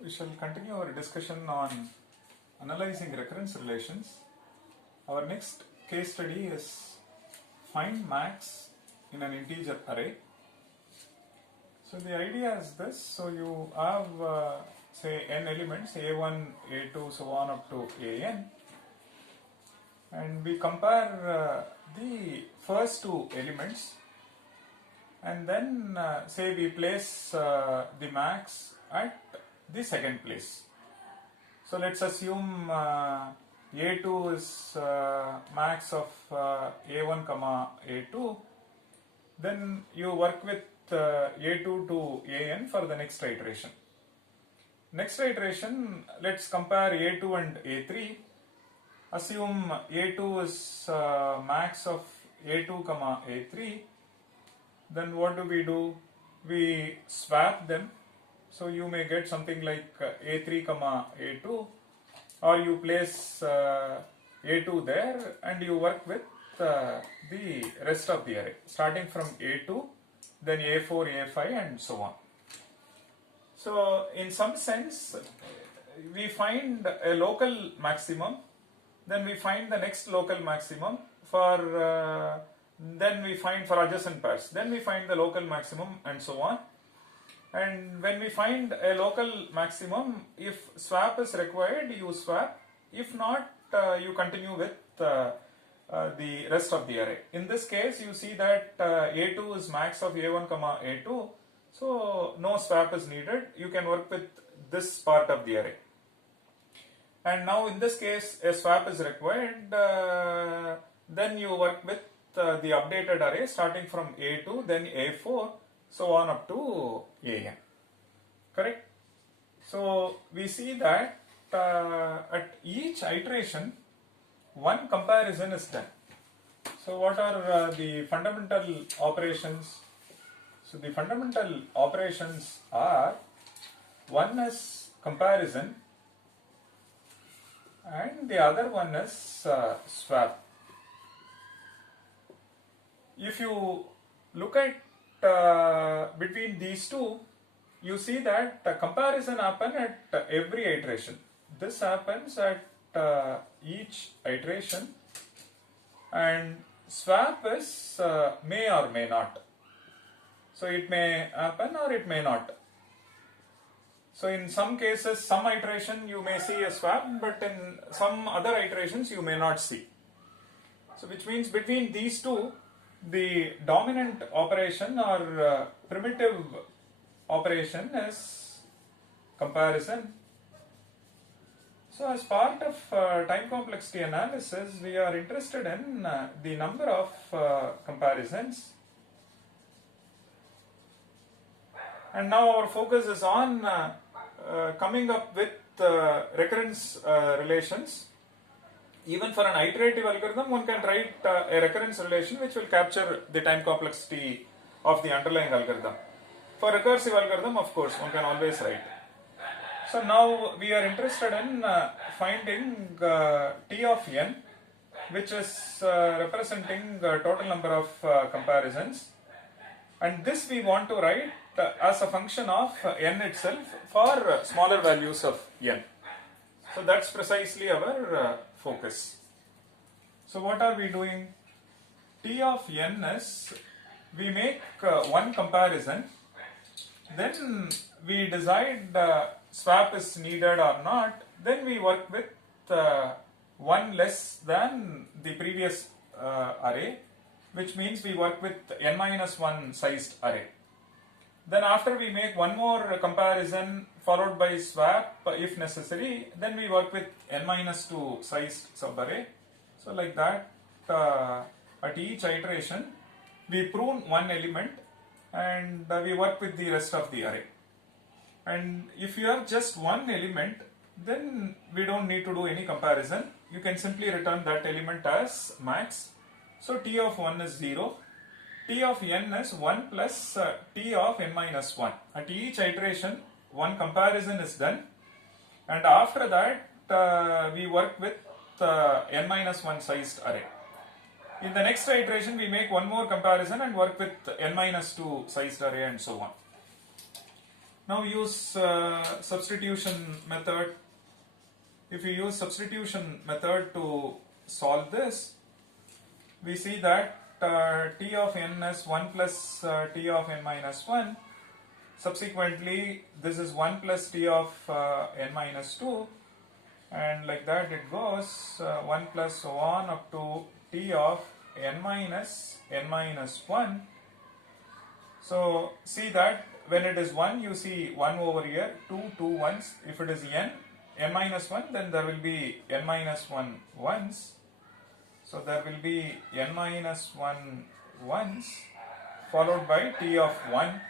We shall continue our discussion on analyzing recurrence relations. Our next case study is find max in an integer array. So the idea is this: so you have say n elements, a1, a2, so on up to an, and we compare the first two elements, and then say we place the max at the second place. So let's assume a2 is max of a1 comma a2. Then you work with a2 to an for the next iteration. Next iteration, let's compare a2 and a3. Assume a2 is max of a2 comma a3. Then what do? We swap them. So you may get something like a3 comma a2, or you place a2 there and you work with the rest of the array starting from a2, then a4, a5 and so on. So in some sense we find a local maximum, then we find the next local maximum for then we find for adjacent pairs, then we find the local maximum and so on. And when we find a local maximum, if swap is required, you swap. If not, you continue with the rest of the array. In this case, you see that a2 is max of a1 comma a2, so no swap is needed. You can work with this part of the array. And now in this case, a swap is required. Then you work with the updated array starting from a2, then a4, so on up to an. Correct? So we see that at each iteration one comparison is done. So what are the fundamental operations? So the fundamental operations are, one is comparison and the other one is swap. If you look at between these two, you see that comparison happens at every iteration. This happens at each iteration, and swap is may or may not. So it may happen or it may not. So in some cases, some iteration you may see a swap, but in some other iterations you may not see. So which means between these two, the dominant operation or primitive operation is comparison. So as part of time complexity analysis, we are interested in the number of comparisons. And now our focus is on coming up with recurrence relations. Even for an iterative algorithm, one can write a recurrence relation which will capture the time complexity of the underlying algorithm. For recursive algorithm, of course, one can always write. So now we are interested in finding T of n, which is representing the total number of comparisons. And this we want to write as a function of n itself for smaller values of n. So that's precisely our focus. So what are we doing? T of n is, we make one comparison, then we decide swap is needed or not, then we work with one less than the previous array, which means we work with n-1 sized array. Then after we make one more comparison followed by swap if necessary, then we work with n-2 sized subarray. So like that, at each iteration we prune one element and we work with the rest of the array. And if you have just one element, then we don't need to do any comparison. You can simply return that element as max. So T of 1 is 0. T of n is 1 plus T of n-1. At each iteration, one comparison is done, and after that we work with n-1 sized array. In the next iteration, we make one more comparison and work with n-2 sized array and so on. Now use substitution method. If you use substitution method to solve this, we see that t of n is 1 plus t of n minus 1. Subsequently, this is 1 plus t of n minus 2, and like that it goes 1 plus so on up to t of n minus 1. So see that when it is 1, you see 1 over here, 2 ones. If it is n minus 1, then there will be n minus 1 ones. So there will be n minus 1 ones followed by t of 1.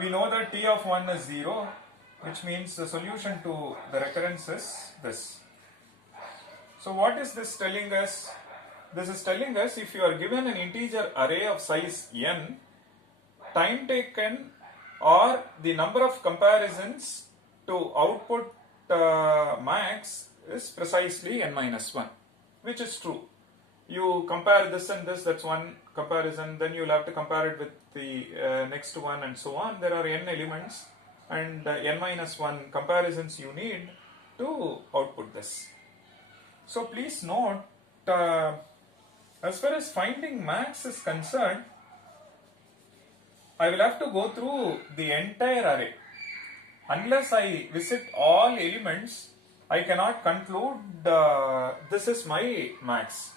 We know that t of 1 is 0, which means the solution to the recurrence is this. So what is this telling us? This is telling us if you are given an integer array of size n, time taken or the number of comparisons to output max is precisely n minus 1, which is true. You compare this and this, that's one comparison, then you'll have to compare it with the next one and so on. There are n elements and n minus 1 comparisons you need to output this. So please note, as far as finding max is concerned, I will have to go through the entire array. Unless I visit all elements, I cannot conclude this is my max.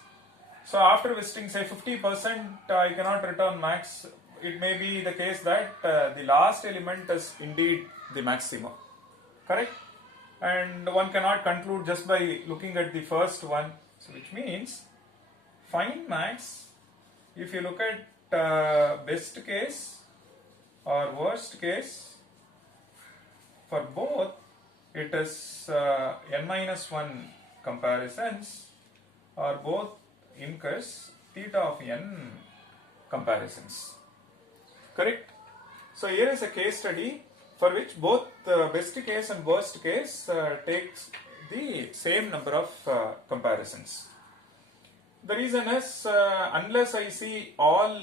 So after visiting say 50%, I cannot return max. It may be the case that the last element is indeed the maximum, correct? And one cannot conclude just by looking at the first one. So which means find max, if you look at best case or worst case, for both it is n minus 1 comparisons, or both incurs theta of n comparisons, correct? So here is a case study for which both best case and worst case takes the same number of comparisons. The reason is unless I see all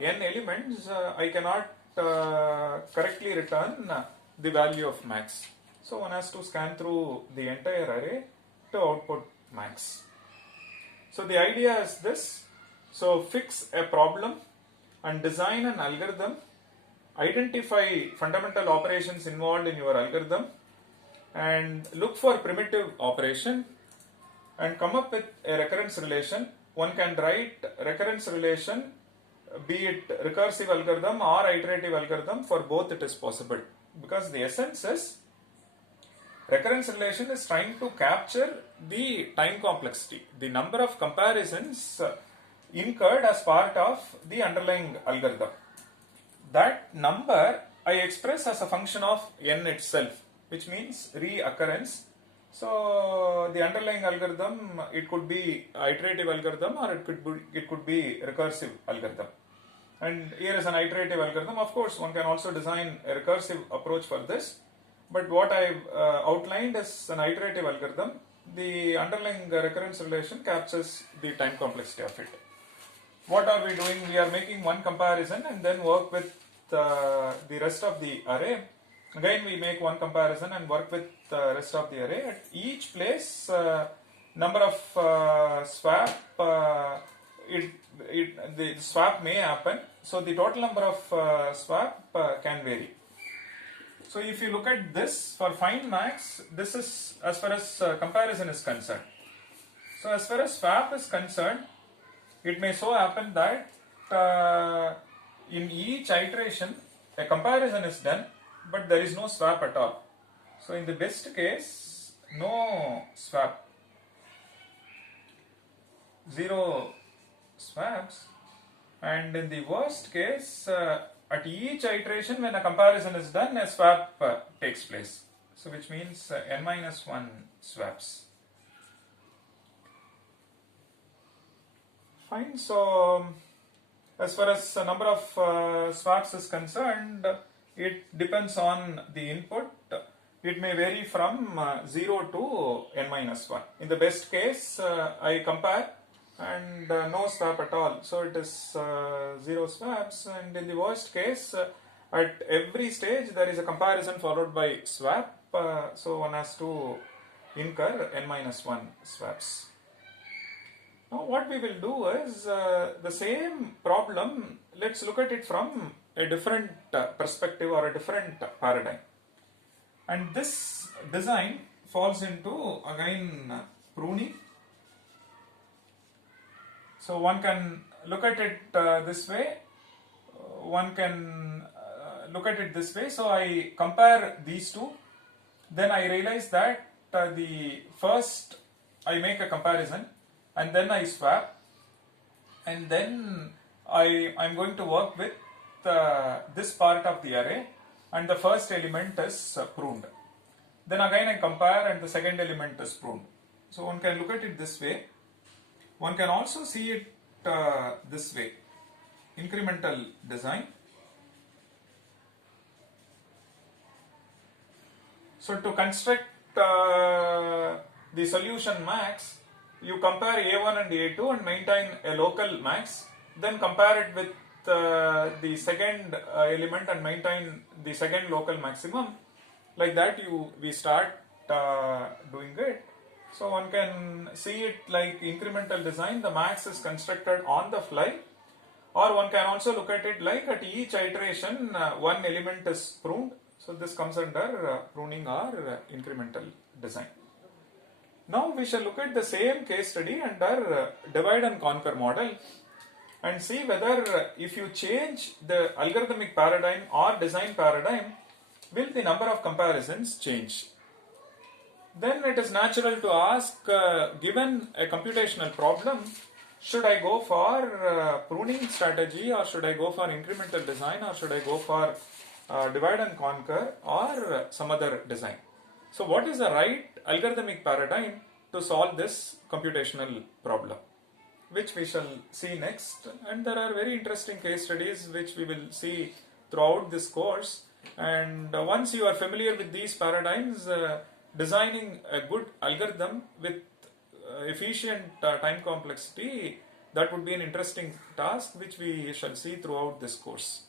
n elements, I cannot correctly return the value of max. So one has to scan through the entire array to output max. So the idea is this. So fix a problem and design an algorithm, identify fundamental operations involved in your algorithm, and look for primitive operation and come up with a recurrence relation. One can write recurrence relation, be it recursive algorithm or iterative algorithm, for both it is possible, because the essence is recurrence relation is trying to capture the time complexity, the number of comparisons incurred as part of the underlying algorithm. That number I express as a function of n itself, which means reoccurrence. So the underlying algorithm, it could be iterative algorithm or it could be recursive algorithm. And here is an iterative algorithm. Of course, one can also design a recursive approach for this. But what I have outlined is an iterative algorithm. The underlying recurrence relation captures the time complexity of it. What are we doing? We are making one comparison and then work with the rest of the array. Again, we make one comparison and work with the rest of the array. At each place, number of swap, the swap may happen. So the total number of swap can vary. So if you look at this for find max, this is as far as comparison is concerned. So as far as swap is concerned, it may so happen that in each iteration a comparison is done, but there is no swap at all. So in the best case, no swap, 0 swaps, and in the worst case, at each iteration when a comparison is done, a swap takes place. So which means n minus 1 swaps. Fine. So as far as the number of swaps is concerned, it depends on the input. It may vary from 0 to n minus 1. In the best case, I compare and no swap at all. So it is 0 swaps, and in the worst case, At every stage there is a comparison followed by swap, so one has to incur n minus 1 swaps. Now what we will do is the same problem, let's look at it from a different perspective or a different paradigm. And this design falls into again pruning. So one can look at it this way, one can look at it this way. So I compare these two, then I realize that the first I make a comparison and then I swap, and then I'm going to work with this part of the array, and the first element is pruned. Then again I compare and the second element is pruned. So one can look at it this way. One can also see it this way, incremental design. So to construct the solution max, you compare A1 and A2 and maintain a local max, then compare it with the second element and maintain the second local maximum. Like that we start doing it. So one can see it like incremental design, the max is constructed on the fly, or one can also look at it like at each iteration one element is pruned. So this comes under pruning or incremental design. Now we shall look at the same case study under divide and conquer model and see whether if you change the algorithmic paradigm or design paradigm, will the number of comparisons change? Then it is natural to ask, given a computational problem, should I go for pruning strategy, or should I go for incremental design, or should I go for divide and conquer or some other design? So what is the right algorithmic paradigm to solve this computational problem, which we shall see next. And there are very interesting case studies which we will see throughout this course. And once you are familiar with these paradigms, designing a good algorithm with efficient time complexity, that would be an interesting task which we shall see throughout this course.